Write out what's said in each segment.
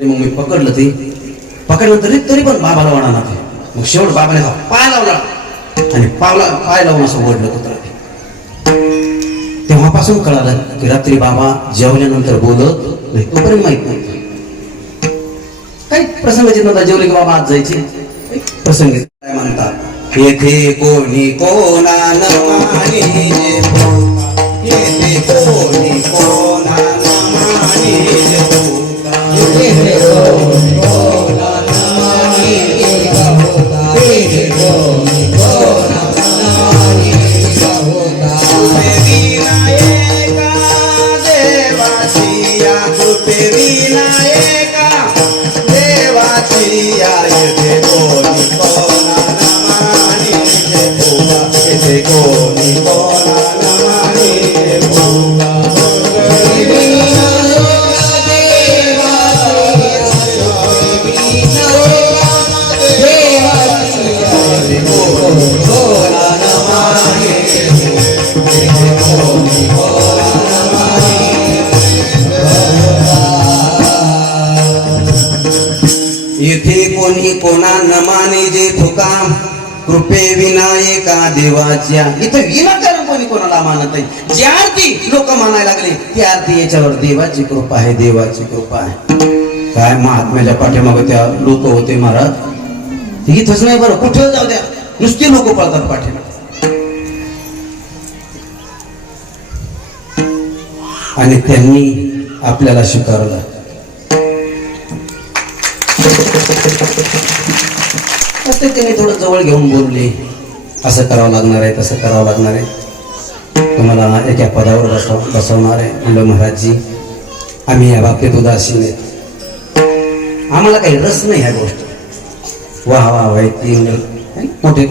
मग मी पकडलं ते पकडलं तरी पण बाबाला वळाला ते. मग शेवट बाबाने पाय लावला आणि पाय लावून असं ओढलं कुत्रा. तेव्हापासून कळालं की रात्री बाबा जेवल्यानंतर बोलत नाही, तोपर्यंत माहित नव्हतं. काही प्रसंगाची नव्हता, जेवले की बाबा आज जायचे. प्रसंग काय म्हणतात, येथे कोणी कोणा न माने, येथे कोणी कोणा न माने, येथे कोणी कोणा न माने जे ठोका, कृपे विनायका देवाच्या. इथं विनाकारण कोणी कोणाला मानत नाही. जी आरती लोक मानायला लागले ती आरती याच्यावर देवाची कृपा आहे, देवाची कृपा आहे. काय महात्म्याच्या पाठीमागे त्या लोक होते महाराज, इथंच नाही बरं, कुठे जाऊ द्या, नुसती लोक पळतात पाठीमागे. आणि त्यांनी आपल्याला स्वीकारलं. त्यांनी थोडं जवळ घेऊन बोलले, असं करावं लागणार आहे, तसं करावं लागणार आहे, तुम्हाला एका पदावर बसवणार आहे. म्हणलं महाराजजी, आम्ही या बाबतीत उदासीन आहेत, आम्हाला काही रस नाही ह्या गोष्ट. वाह वाह वाह ती मोठे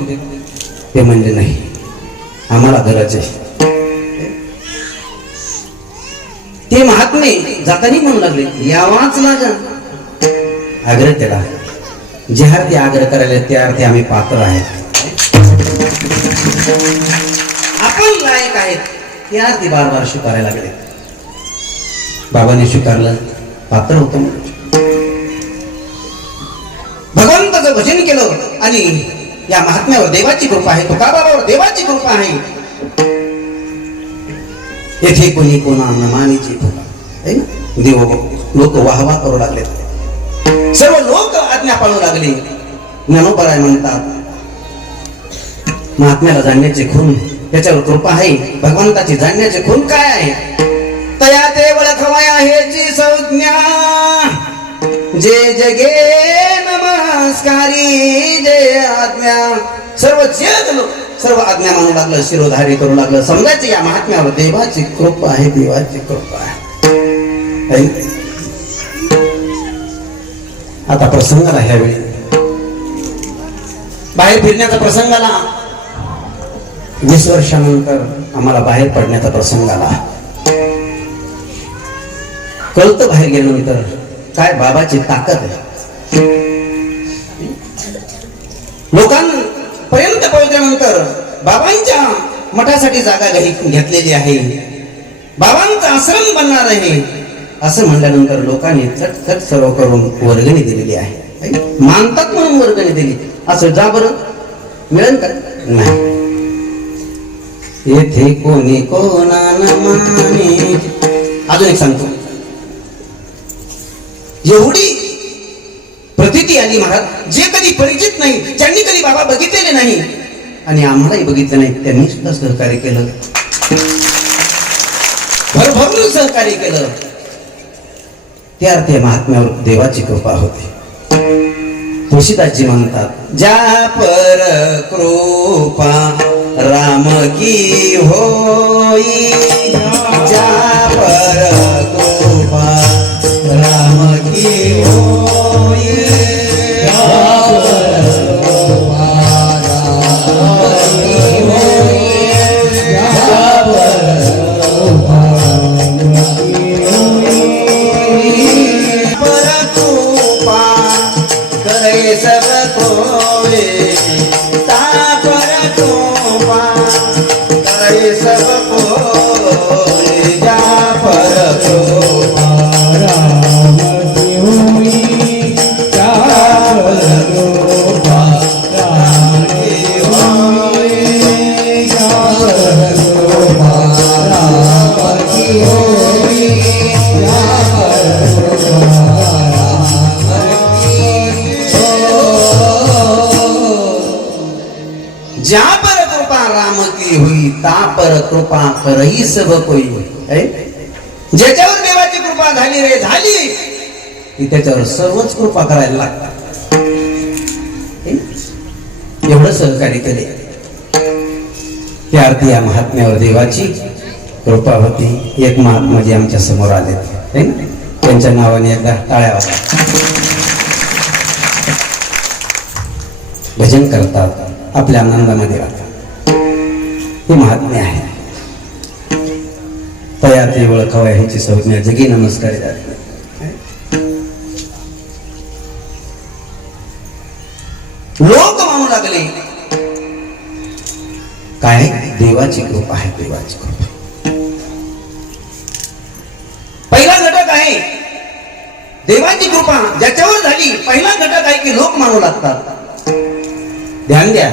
ते म्हणजे नाही, आम्हाला गरज आहे. ते महात्मे जातानी म्हणू लागले, यावाच लाजा. आग्रह केला, जे अर्थी आग्रह करायला त्या अर्थी आम्ही पात्र आहेत, आपण लायक आहेत, त्या अर्थी बार बार स्वीकारायला लागले. बाबांनी स्वीकारलं, पात्र होतं. भगवंताचं भजन केलं आणि या महात्म्यावर देवाची कृपा आहे, तुकाबाबावर देवाची कृपा आहे. येथे कोणी कोणा न मानेची कृपा देव. लोक वाहवा करू लागले, सर्व लोक आज्ञा पाळू लागले. ज्ञानोबराय म्हणतात, महात्म्याला जाणण्याचे खून त्याच्यावर कृपा आहे, भगवंताची जाणण्याचे खून काय आहे. तया ते ओळखवाय ह्याची संज्ञा, जे जगे नमस्कारी जे आज्ञा. सर्व जग सर्व आज्ञा मानू लागलं, शिरोधारी करू लागलं. समजायचे या महात्म्यावर देवाची कृपा आहे, देवाची कृपा आहे. आता प्रसंगाला ह्यावेळी बाहेर फिरण्याचा प्रसंग आला. 20 वर्षानंतर आम्हाला बाहेर पडण्याचा प्रसंग आला. कळतं बाहेर गेल्यानंतर काय बाबाची ताकद आहे. लोकांपर्यंत पोहोचल्यानंतर बाबांच्या मठासाठी जागा घेतलेली आहे, बाबांचा आश्रम बनणार आहे असं म्हणल्यानंतर लोकांनी चटचट सर्व करून वर्गणी दिलेली आहे. मानतात म्हणून वर्गणी दिली. असं जा बरं मिळेल का? नाही. येथे कोणी कोणा न माने. अजून एक सांगतो, एवढी प्रतीती आली महाराज, जे कधी परिचित नाही, ज्यांनी कधी बाबा बघितलेले नाही आणि आम्हालाही बघितलं नाही, त्यांनी सुद्धा सहकार्य केलं, भरभरून सहकार्य केलं. त्या अर्थी महात्म्यावर देवाची कृपा होती. तुळशीदासजी म्हणतात, ज्या पर कृपा राम की होई, ज्या पर कृपा राम की होई, सब कोई ता पर कृपा करे सब कोई. ज्या पर कृपा राम की हुई ता पर कृपा करही सब कोई. ज्याच्यावर देवाची कृपा झाली रे झाली की त्याच्यावर सर्वच कृपा करायला लागतात. एवढं सहकार्य केले त्या अर्थी या महात्म्यावर देवाची कृपा होती. एक महात्माजी आमच्या समोर आले, त्यांच्या नावाने एकदा टाळ्या वाजवा. भजन करतात, आपल्या आनंदामध्ये राहतात. हे महात्म्य आहे. तया ते ओळखावा ह्याची संज्ञा जगी नमस्कार. लोक म्हणू लागले काय देवाची कृपा आहे, देवाची कृपा. पहिला घटक आहे देवाची कृपा ज्याच्यावर झाली. पहिला घटक आहे की लोक मानू लागतात. ध्यान द्या,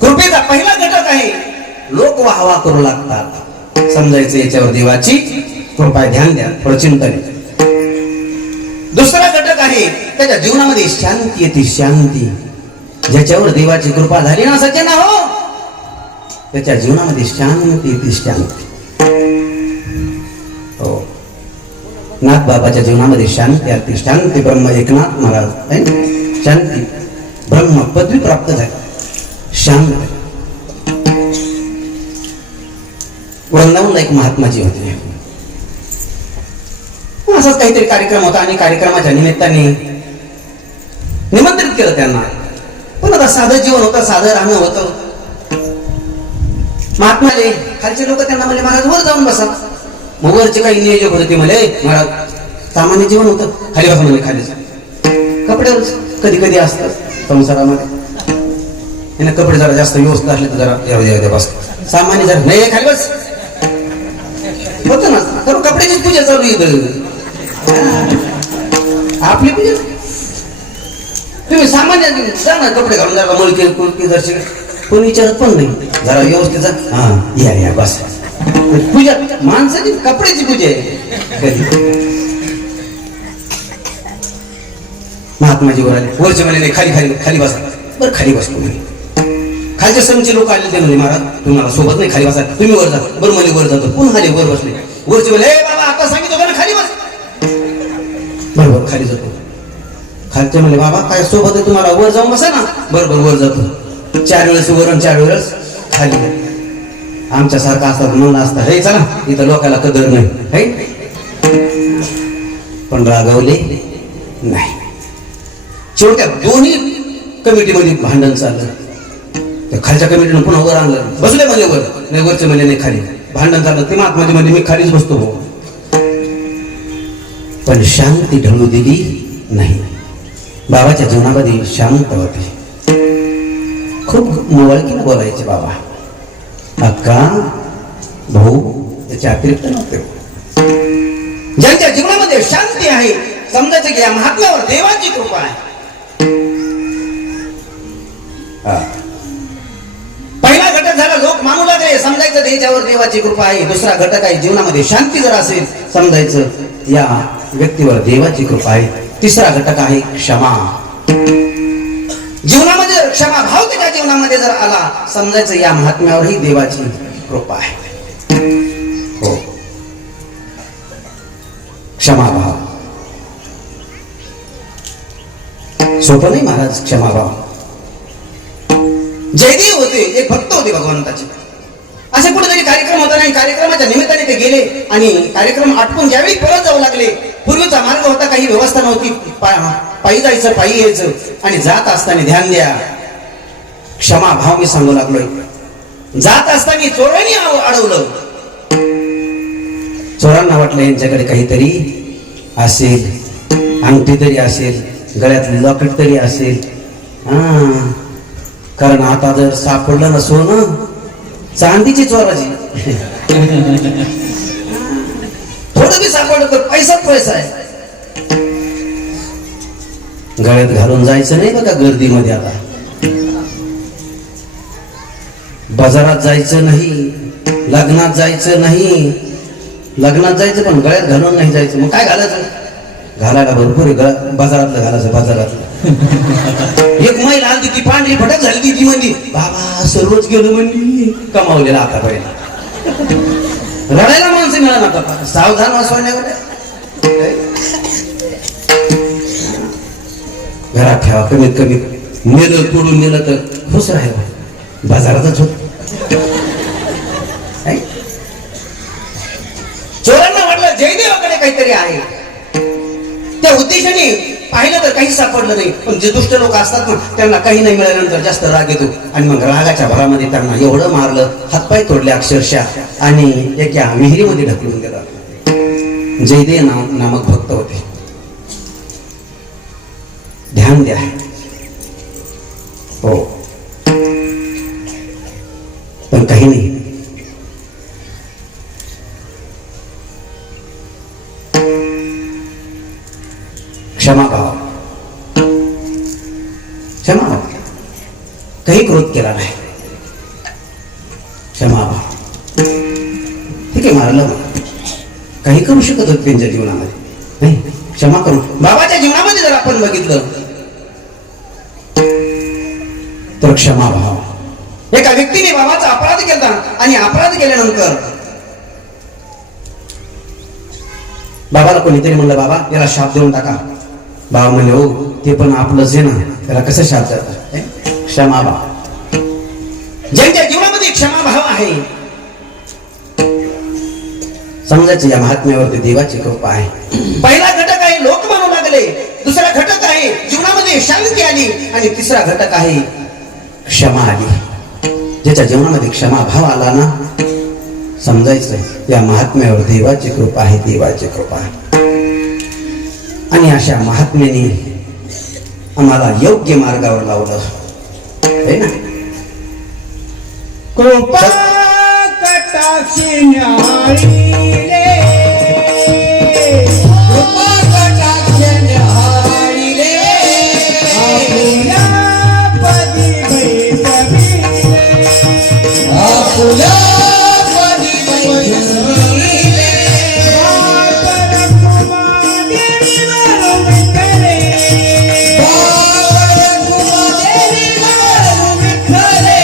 कृपेचा पहिला घटक आहे लोक वाहवा करू लागतात. समजायचं याच्यावर देवाची कृपा आहे. ध्यान द्या, थोडं चिंतन. दुसरा घटक आहे त्याच्या जीवनामध्ये शांती येते. शांती ज्याच्यावर देवाची कृपा झाली ना सज्जन हो, त्याच्या जीवनामध्ये शांती येते. शांती. हो, नाथ बाबाच्या जीवनामध्ये शांती आली. शांती ब्रह्म एकनाथ महाराज शांती ब्रह्म पदवी प्राप्त झाली. शांत. वृंदावनला एक महात्माजी होते. असाच काहीतरी कार्यक्रम होता आणि कार्यक्रमाच्या निमित्ताने निमंत्रित केलं त्यांना. पण आता साधं जीवन होतं, साधं राहणं होतं. महात्माले खालचे लोक त्यांना म्हणले महाराज वर जाऊन बसा. मग वरचे काही नियोजक होते ते म्हणले महाराज सामान्य जीवन होतं, खाली बसा म्हणले. खाली कपड्यावर कधी कधी असतात संसारामध्ये. कपडे जरा जास्त व्यवस्थित असले तर जरा बस. सामान्य जरा नाही खाली बस होत ना. तर कपड्याचीच पूजा चालू इथं. आपली पूजा तुम्ही सामान्य जा ना, कपडे घालून जरा मुलगी कुलकी दर्शक कोणी विचारत पण नाही. जरा व्यवस्थित जा. हा या बस. पूजा माणसाची कपड्याची पूजा आहे. महात्माजी वर आले. वरचे म्हणे नाही खाली खाली खाली बसा. बरं खाली बसतो म्हणे. खालच्या समचे लोक आले ते म्हणे महाराज तुम्हाला सोबत नाही खाली बसा, तुम्ही वर जा. बरं म्हणे वर जातो. पुन्हा आले वर बसले. वरचे म्हणे ए बाबा आता सांगितलं होतं ना खाली बस. बरोबर खाली जातो. खालचे म्हणे बाबा काय सोबत आहे तुम्हाला, वर जाऊन बसा ना. बरोबर वर जातो. 4 वेळेस वर आणि 4 वेळेस खाली. आमच्या सारखा असतात म्हणून असता हे चला इथं लोकांना कदर नाही. पण रागवले नाही. शेवट्या दोन्ही कमिटीमध्ये भांडण चाललं. त्या खालच्या कमिटीनं पुन्हा वर आणलं. बसले म्हणजे वर नाही, वरचे म्हणजे नाही खाली. भांडण चाललं. ते महात्माजी म्हणजे मी खालीच बसतो भाऊ. पण शांती ढळू दिली नाही. बाबाच्या जीवनामध्ये शांत होते. खूप मोवळकीनं बोलायचे बाबा. अक्का भाऊ त्याच्या अतिरिक्त नव्हते. ज्यांच्या जीवनामध्ये शांती आहे समजायचं की या महात्म्यावर देवाची कृपा आहे. पहिला घटक झाला लोक मानू लागले, समजायचं त्याच्यावर देवाची कृपा आहे. दुसरा घटक आहे जीवनामध्ये शांती जर असेल समजायचं या व्यक्तीवर देवाची कृपा आहे. तिसरा घटक आहे क्षमा. जीवनामध्ये क्षमा भाव त्याच्या जीवनामध्ये जर आला समजायचं या महात्म्यावरही देवाची कृपा आहे. हो, क्षमा भाव सोपं नाही महाराज. क्षमा भाव. जयदेव होते, एक भक्त होते भगवंताचे. असे कुठेतरी कार्यक्रम होता नाही, कार्यक्रमाच्या निमित्ताने ते गेले आणि कार्यक्रम आटपून ज्यावेळी परत जाऊ लागले. पूर्वीचा मार्ग होता, काही व्यवस्था नव्हती. पायी जायचं, पायी यायचं. आणि जात असताना ध्यान द्या, क्षमा भाव मी सांगू लागलोय. जात असताना चोरांनी अडवलं. चोरांना वाटलं यांच्याकडे काहीतरी असेल, अंगठी तरी असेल, गळ्यातली लॉकेट तरी असेल. कारण आता जर सापडलं ना सोनं, चांदीची चोराची थोडं बी सापडलं तर पैसाच पैसा आहे. गळ्यात घालून जायचं नाही बघा गर्दीमध्ये. आता बाजारात जायचं नाही, लग्नात जायचं नाही, लग्नात जायचं पण गळ्यात घालून नाही जायचं. मग काय घालायचं? घालायला भरपूर आहे, बाजारातलं घालायचं, बाजारातलं. एक महिला आली ती पांढरी फटक झाली ती म्हणली बाबा सर्वच गेलो म्हणली कमावलेला आतापर्यंत. रडायला माणसं मिळाला आता. सावधान वाचवायला घरात ठेवा, कमीत कमी नेलं तोडून नेलं तर खुश राहावं. बाजारातच होत. चोरांना वाटलं जयदेवाकडे काहीतरी आहे, त्या उद्देशाने पाहिलं तर काही सापडलं नाही. पण जे दुष्ट लोक असतात ना त्यांना काही नाही मिळाल्यानंतर जास्त राग येतो आणि मग रागाच्या भरामध्ये त्यांना एवढं मारलं, हातपाय तोडले अक्षरशः आणि एका विहिरीमध्ये ढकलून गेलं. जयदेव नामक भक्त होते. ध्यान द्या. हो पण काही नाही. क्षमा भाव, क्षमा भाव, काही क्रोध केला नाही. क्षमा भाव. ठीक आहे, मारलं काही करू शकत होत त्यांच्या जीवनामध्ये नाही. क्षमा करू. बाबाच्या जीवनामध्ये जर आपण बघितलं तर क्षमा भाव. एका व्यक्तीने बाबाचा अपराध केला आणि अपराध केल्यानंतर बाबाला कोणीतरी म्हणलं बाबा याला शाप देऊन टाका. बाबा म्हणले हो ते पण आपलंच आहे ना, त्याला कसं शाप देतात? क्षमा भाव. ज्यांच्या जीवनामध्ये क्षमा भाव आहे समजायचं या महात्म्यावरती देवाची कृपा आहे. पहिला घटक आहे लोक म्हणू लागले, दुसरा घटक आहे जीवनामध्ये शांती आली आणि तिसरा घटक आहे क्षमा आली. ज्याच्या जीवनामध्ये क्षमा भाव आला ना समजायचं या महात्म्यावर देवाची कृपा आहे, देवाची कृपा आहे. आणि अशा महात्म्याने आम्हाला योग्य मार्गावर लावलं है ना. कृपा कटाक्षी न्याहाळीले, कृपा कटाक्ष न्याहाळीले, आपुल्या पदी बैठविले, आपुल्या पदी बैठविले, बापरकुमा देवीवर विठ्ठले, बापरकुमा देवीवर विठ्ठले,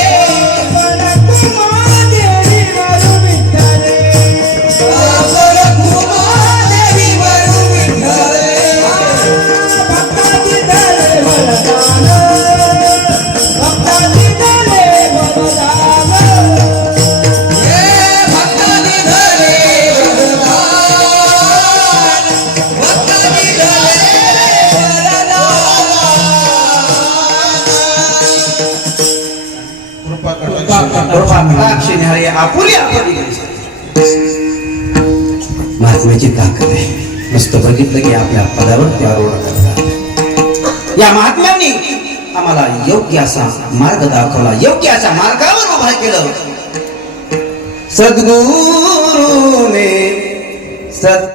महात्म्याची ताकद आहे. मस्त बघितलं की आपल्या पदावर ते आरोहण करतात. या महात्म्यांनी आम्हाला योग्य असा मार्ग दाखवला, योग्य अशा मार्गावर उभा केलं. सद्गुरूने